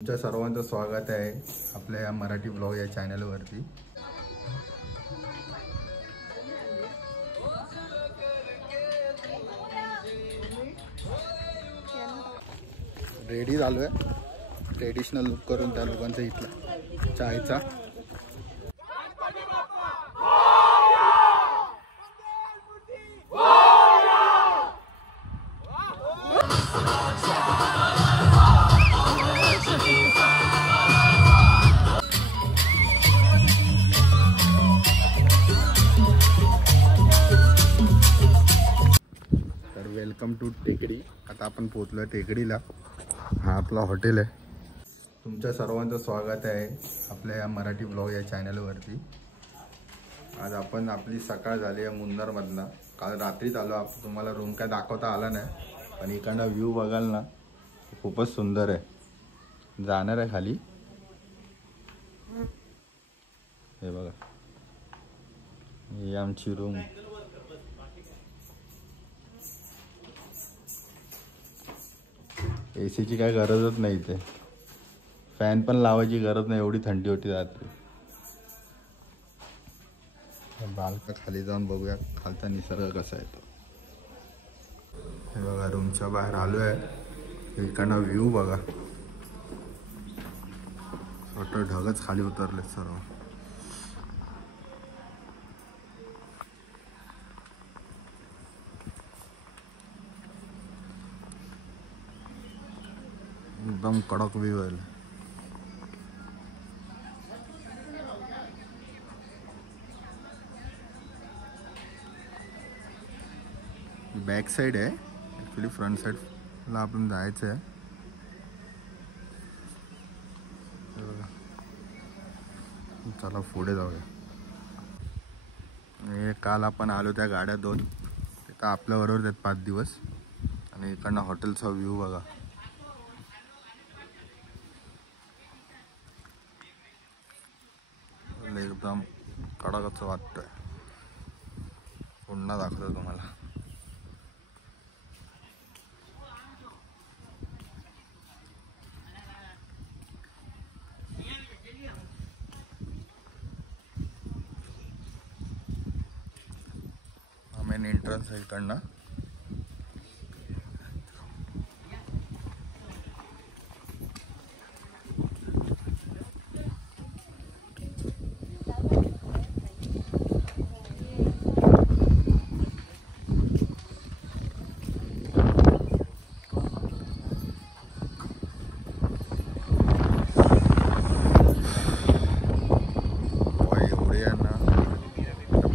तुमच्या सर्वांचं स्वागत आहे आपल्या या मराठी ब्लॉग या चॅनलवरती। रेडी झालो आहे, ट्रेडिशनल लुक करून त्या लोकांचा इथला चायचा। वेलकम टू टेकडी। आता आपण पोहोचलो टेकडीला। हा आपला हॉटेल आहे। तुमच्या सर्वांचं स्वागत आहे आपल्या या मराठी ब्लॉग या चॅनलवरती। आज आपण आपली सकाळ झाली आहे मुन्नारमधनं। काल रात्रीच आलो, तुम्हाला रूम काय दाखवता आला नाही, पण इकडनं व्ह्यू बघाल ना खूपच सुंदर आहे। जाणार आहे खाली, हे बघा ही आमची रूम। एसीची काय गरजच नाही, इथे फॅन पण लावायची गरज नाही, एवढी थंडी होती रात्री। बाल्का खाली जाऊन बघूया खालचा निसर्ग कसा आहे तो। हे बघा रूमच्या बाहेर आलो आहे, इकडनं व्ह्यू बघा, छोटं ढगच खाली उतरले सर्व। एकदम कडक व्ह्यू आहे। बॅक साइड आहे, ॲक्च्युली फ्रंट साइडला आपण जायचं आहे। चला पुढे जाऊया। हे काल आपण आलो त्या गाड्या दोन, तिथं आपल्याबरोबर आहेत 5 दिवस। आणि इकडनं हॉटेलचा व्ह्यू बघा, एकदम कडकच वाटतंय। पुन्हा दाखवतो तुम्हाला। मेन एंट्रन्स आहे इकडनं।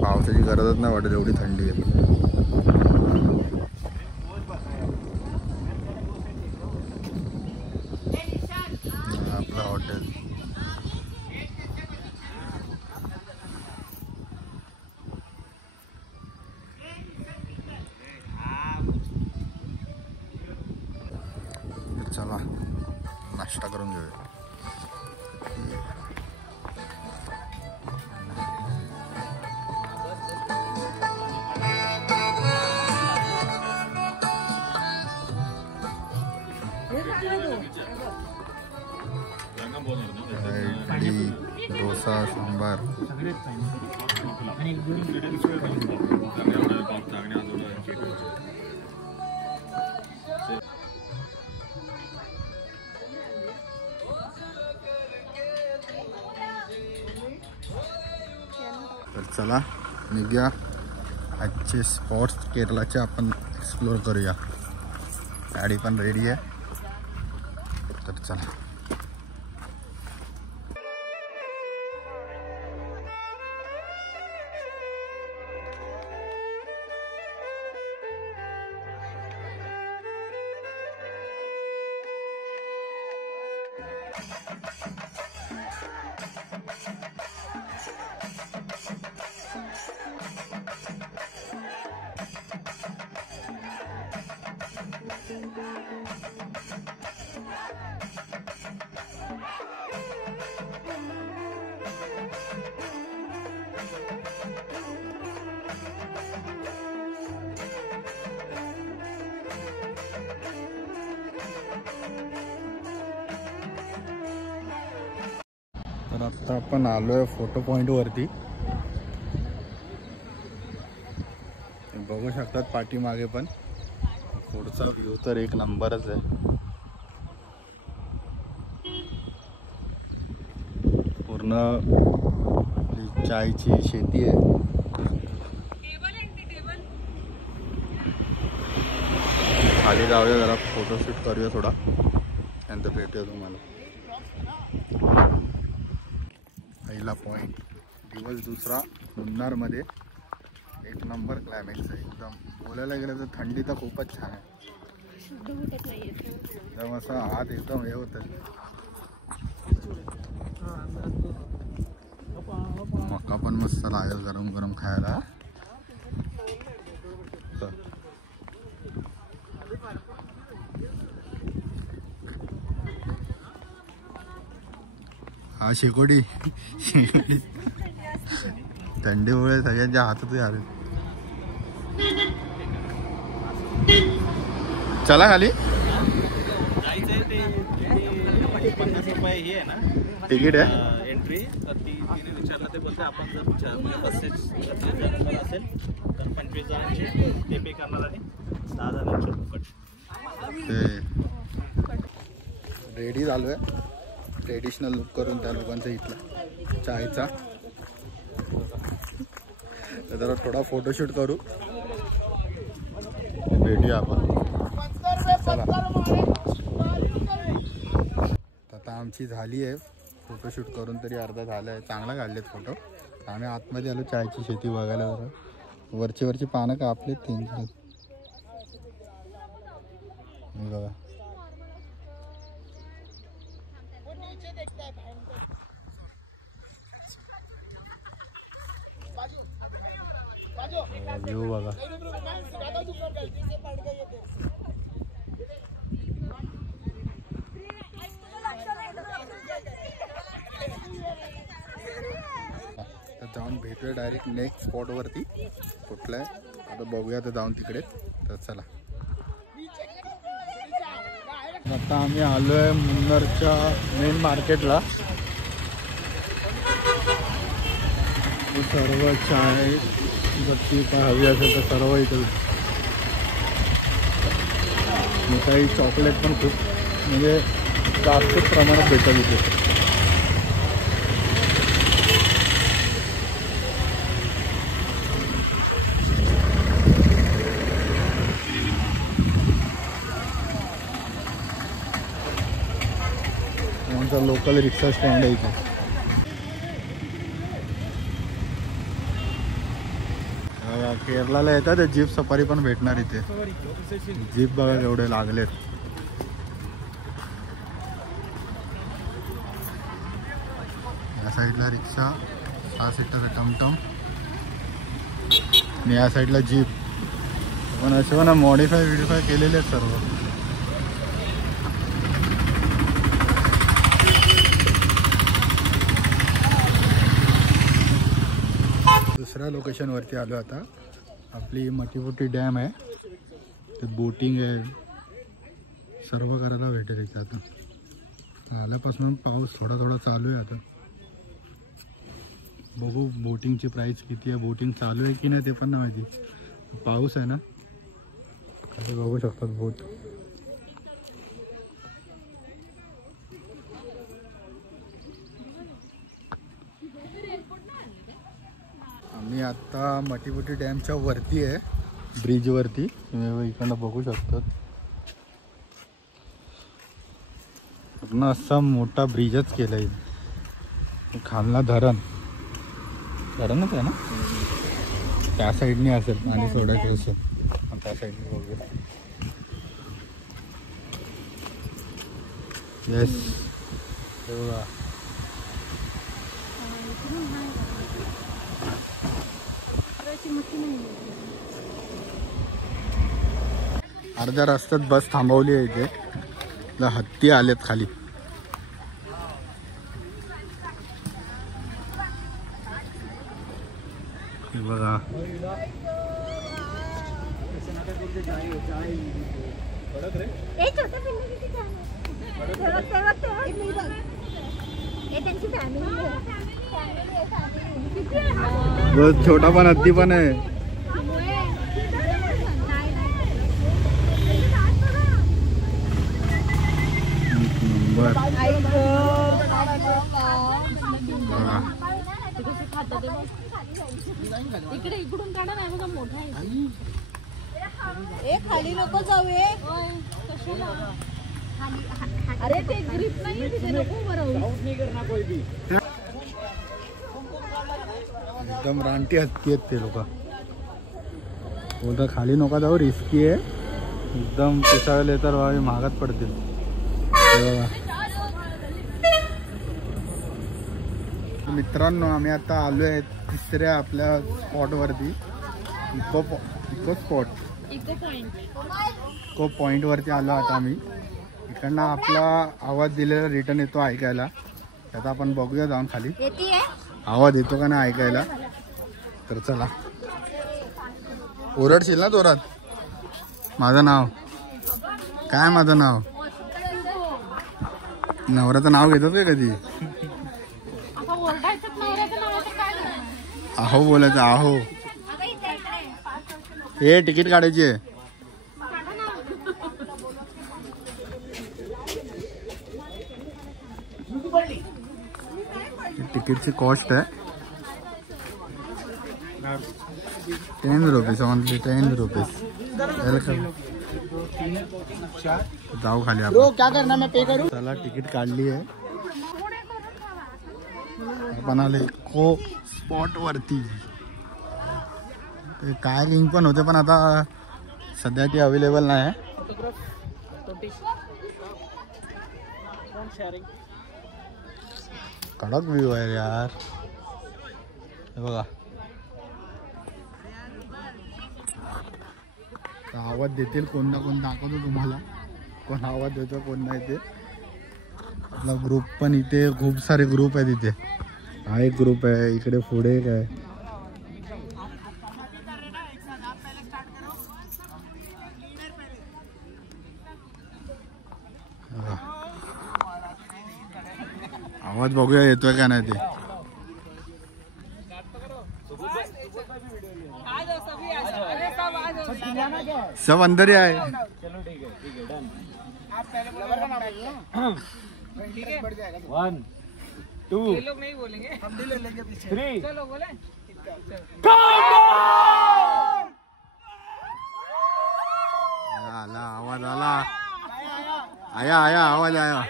पावसाची गरजच नाही वाटत, एवढी थंडी आहे। आपलं हॉटेल चला नाश्ता करून घेऊया। इडली, डोसा, सांबार। तर चला निघूया, आजचे स्पॉट्स केरलाचे आपण एक्सप्लोर करूया। गाडी पण रेडी आहे, तर चला। तर आता आपण आलोय फोटो पॉइंट वरती. बघू शकतात पाठीमागे पण पुढचा व्ह्यू तर एक नंबरच आहे. पूर्ण चायची शेती आहे. खाली जाऊया जरा फोटोशूट करूया थोडा, नंतर भेटूया तुम्हाला. पहिला पॉइंट दिवस, दुसरा मुन्नारमध्ये. एक नंबर क्लायमॅक्स आहे एकदम. बोलायला गेलं तर थंडी तर खूपच छान आहे. एकदम असं हात एकदम हे होतं. मका पण मस्त लागेल गरम गरम खायला. हा शेकोटी थंडीमुळे सगळ्यांच्या हातात आले. चला खाली. 50 रुपये हे आहे ना तिकीट आहे एंट्री. तर तिने विचारलं ते बोलते आपण जर असेल तर 25 जणांची ते पे करणार आणि 10 जणांची फुकट. ते रेडी झालो आहे. ट्रेडिशनल लुक करून त्या लोकांचा इथला चायचा. तर जरा थोडा फोटोशूट करू, भेटूया आपण. चला आता आमची झाली आहे फोटोशूट करून, तरी अर्धा झाला आहे. चांगला काढलेत फोटो. आम्ही आतमध्ये आलो चायची शेती बघायला. जरा वरची पानं कापलेत 3 बघा. व्ह्यू बघा. तर जाऊन भेटूया डायरेक्ट नेक्स्ट स्पॉट वरती. कुठला आहे आता बघूया. तर जाऊन तिकडे. तर चला. आता आम्ही आलोय मुन्नारच्या मेन मार्केटला. सर्व चाय गच्ची काय हवी असेल तर सर्व इथे. मिठाई चॉकलेट पण खूप म्हणजे जास्त प्रमाणात भेटत इथे. आमचा लोकल रिक्षा स्टँड आहे इथे. केरळला येतात जीप सफारी पण भेटणार इथे. जीप बघा एवढे लागलेत. या साईडला रिक्षा, 6 सीटरचं टमटम आणि या साईडला जीप. पण असे ना मॉडिफाय केलेले आहेत सर्व. दुसऱ्या लोकेशनवरती आलो आता. आपली मटीपुटी डॅम आहे. ते बोटिंग आहे, सर्व करायला भेटेल इथे. आता आल्यापासून पाऊस थोडा थोडा चालू आहे. आता बघू बोटिंगची प्राईस किती आहे. बोटिंग चालू आहे की नाही ते पण नाही माहिती. पाऊस आहे ना. खाली बघू शकतात बोट. आम्ही आता मटीपुटी डॅमच्या वरती आहे, ब्रिजवरती. तुम्ही इकडनं बघू शकतात. पूर्ण असा मोठा ब्रिजच केला आहे. खालना धरणच आहे ना. त्या साईडने असेल आणि सोडायचं असं. त्या साईडने बघूया. येस बघा. अर्ध्या रस्त्यात बस थांबवली आहे इथे. हत्ती आलेत खाली. हे बघा. बहुत छोटा पण हत्ती पण आहे. बर इकडे इकडून काढा नाही बघा मोठा आहे. ए खाली नको जाऊ. अरे ते ग्रिप नाही तिथे नको बरं. एकदम रानटी हत्ती आहेत ते लोक. बोलता खाली नका जाऊ, रिस्की आहे एकदम. पिसाळले तर महागात पडतील. मित्रांनो आम्ही आता आलो आहे तिसऱ्या आपल्या स्पॉट वरती. इको पॉइंट वरती आलो आता आम्ही. इकडनं आपला आवाज दिलेला रिटर्न येतो ऐकायला. त्याचा आपण बघूया जाऊन खाली आवाज येतो का नाही ऐकायला. तर चला. ओरडशील ना जोरात. माझं नाव काय? माझं नाव नवऱ्याचं नाव घेतात का कधी? आहो बोलायचं. आहो हे तिकीट काढायची आहे. तिकीटची कॉस्ट आहे 10 रुपीज. Only 10 rupees. जाऊ खाली आपण. चला तिकीट काढली आहे. आपण आले इको स्पॉट वरती. काय रिंग पण होते पण आता सध्या ती अवेलेबल नाही आहे. कडक व्ह्यू आहे यार. हे बघा. आवाज देतील कोण ना कोण. दाखवतो तुम्हाला कोण आवाज देतो कोण नाही ते. आपला ग्रुप पण इथे खूप सारे ग्रुप आहे. तिथे हा एक ग्रुप आहे. इकडे पुढे एक आहे. आवाज बघूया येतोय का नाही ते. सब अंदर ही आए. ठीक है 1 2 ये लोग नहीं बोलेंगे, हम भी ले लेंगे पीछे. 3 चलो बोले. आला आवाज आला. आया आया आवाज आया.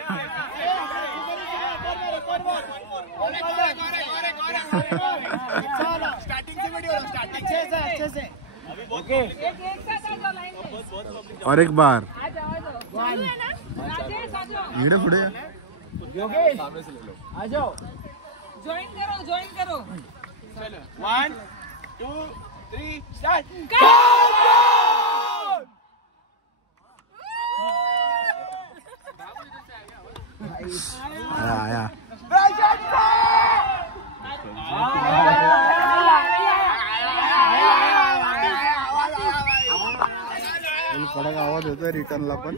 स्टार्टिंग से वीडियो अच्छे से. ओके और एक बार इकडे पुढे योगेश आ जाओ. ज्वाइन करो. चलो 1 2 3 स्टार्ट. आया आया. कडक आवाज येतोय रिटर्नला पण.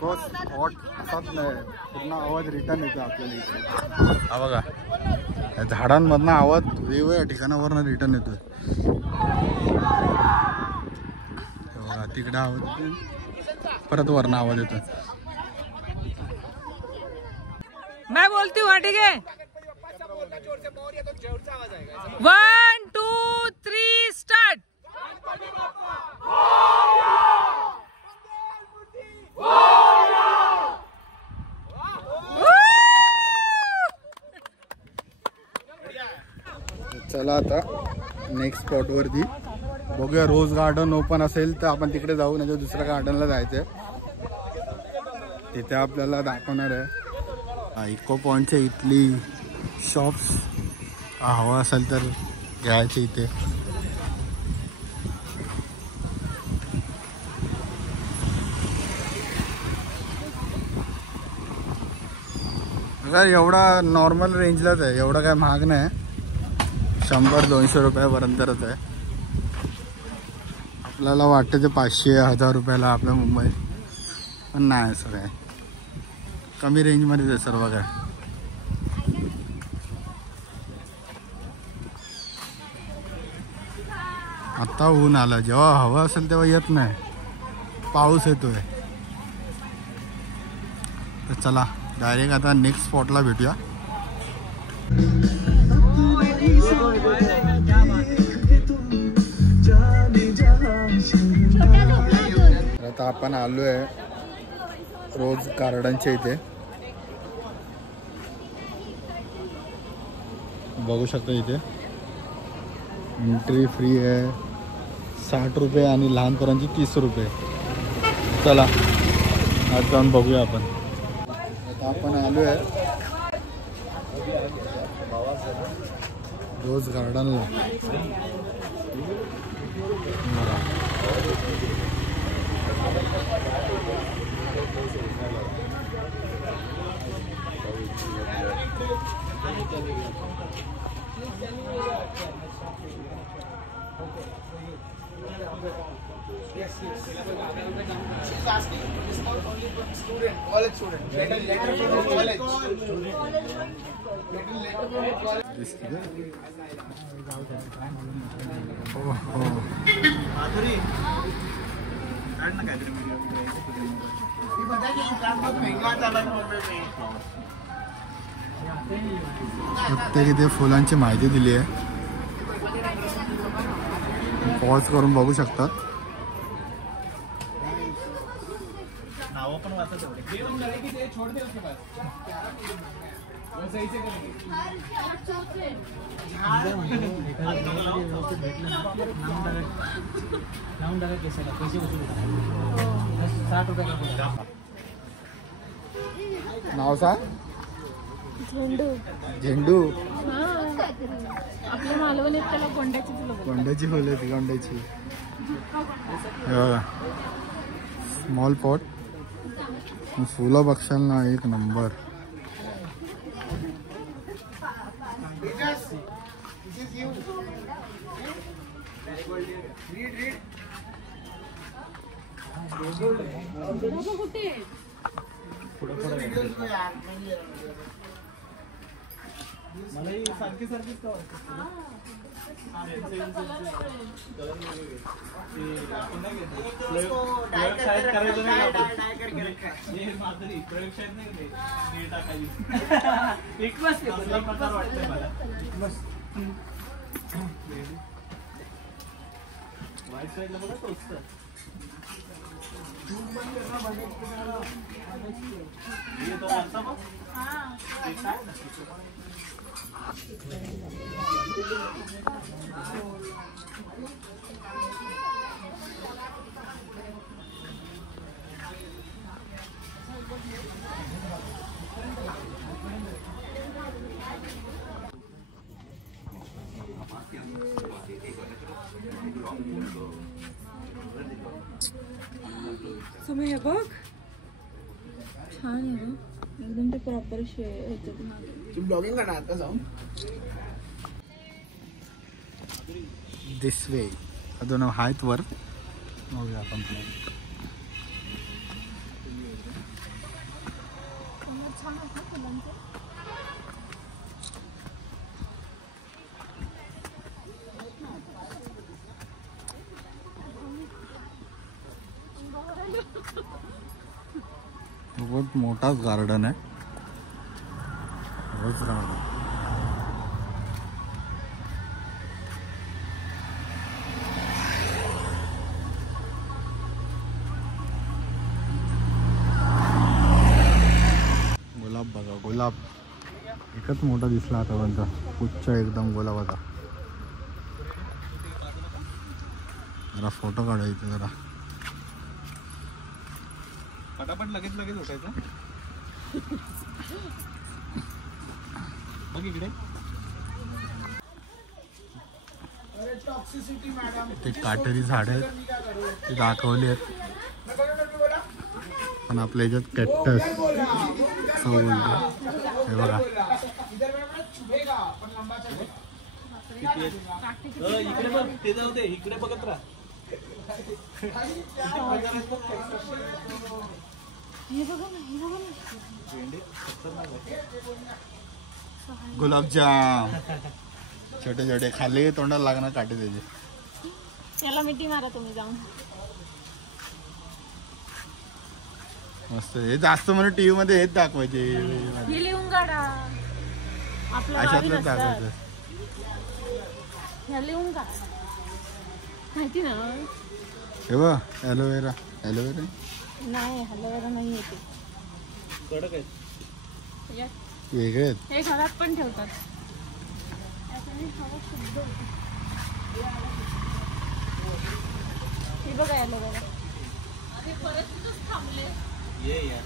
हॉट असाच नाही पूर्ण आवाज रिटर्न येतो आपल्याला इकडे. हा बघा या झाडांमधनं आवाज वेगवेगळ्या ठिकाणावरनं रिटर्न येतोय. बघा तिकडे आवाज येतोय परत वरनं आवाज येतोय. मैं बोलती हूँ. ठीक है 1 2 3 स्टार्ट. चला आता नेक्स्ट स्पॉट वरती बघूया. रोज गार्डन ओपन असेल तर आपण तिकडे जाऊ, नाही तर दुसऱ्या गार्डनला जायचंय. तिथे आपल्याला दाखवणार आहे इको पॉइंटच्या इथली शॉप्स. हवा असेल तर घ्यायचे इथे. एवढा नॉर्मल रेंजलाच आहे. एवढा काय महाग नाही. 100-200 रुपयापर्यंतच आहे. आपल्याला वाटतं ते 500-1000 रुपयाला आपल्या मुंबईत पण नाही. असं काय कमी रेंजमध्येच आहे सर्व काय. आता ऊन आला, जेव्हा हवा असेल तेव्हा येत नाही, पाऊस येतोय. तर चला डायरेक्ट आता नेक्स्ट स्पॉटला भेटूया. आता आपण आलो आहे रोज गार्डनच्या इथे. बघू शकता इथे एंट्री फ्री आहे 60 रुपये आणि लहान पोरांची 30 रुपये. चला आज जाऊन बघूया आपण. आता आपण आलो आहे रोज गार्डनला. प्रत्येक इथे फुलांची माहिती दिली आहे. पॉज करून बघू शकतात. नाव पण वाचत नाव सांग. झेंडू. झेंडू. आपल्या मालवणीत त्याला गोंड्याची फुलं. गोंड्याची फुलं आहेत. गोंड्याची बघा स्मॉल पॉट. फुलं बघशाल ना एक नंबर. कुठे मलाही सारखी सारखीच प्रयोगशाळेत करायचं नाही प्रयोगशाळेत नाही टाकायची. प्रकार वाटतंय मला. वाईट साईडला बघा तोच समय बघ छान आहे ना एकदम ते प्रॉपर ब्लॉगिंग करणार आता जाऊन. दिस वे अजून आहेत वर. बघूया आपण बहुत मोठाच गार्डन आहे. रोज गार्डन गुलाब बघा. गुलाब एकच मोठा दिसला आता पण पुच्छ एकदम गुलाबाचा. जरा फोटो काढायचे जरा. पटापट लगेच लगेच उठायचं. बघ इकडे ते काटेरी झाड आहेत ते दाखवली आहेत. पण आपल्या याच्यात कॅक्टस असं बोलतो. हे बघा इकडे बघ. ते जाऊ दे इकडे बघत राहा. गुलाबजाम छोटे छोटे खाली तोंडाला लागणार काटे त्याचे. याला मिठी मारा तुम्ही जाऊन. मस्त. हे जास्त मला टीव्ही मध्ये हेच दाखवायचे. हे लिहून काढा. आपलं अशातलंच दाखवायचं. ह्या लिहून काढा. माहिती ना. हे बघ ॲलोवेरा. ॲलोवेरा नाही हलवायला नाही येते. कडक आहे. वेगळे आहेत. हे घरात पण ठेवतात. याच्याने हवा शुद्ध होते. हे बघा हलवायला. ते परत तिथंच थांबले. ये यार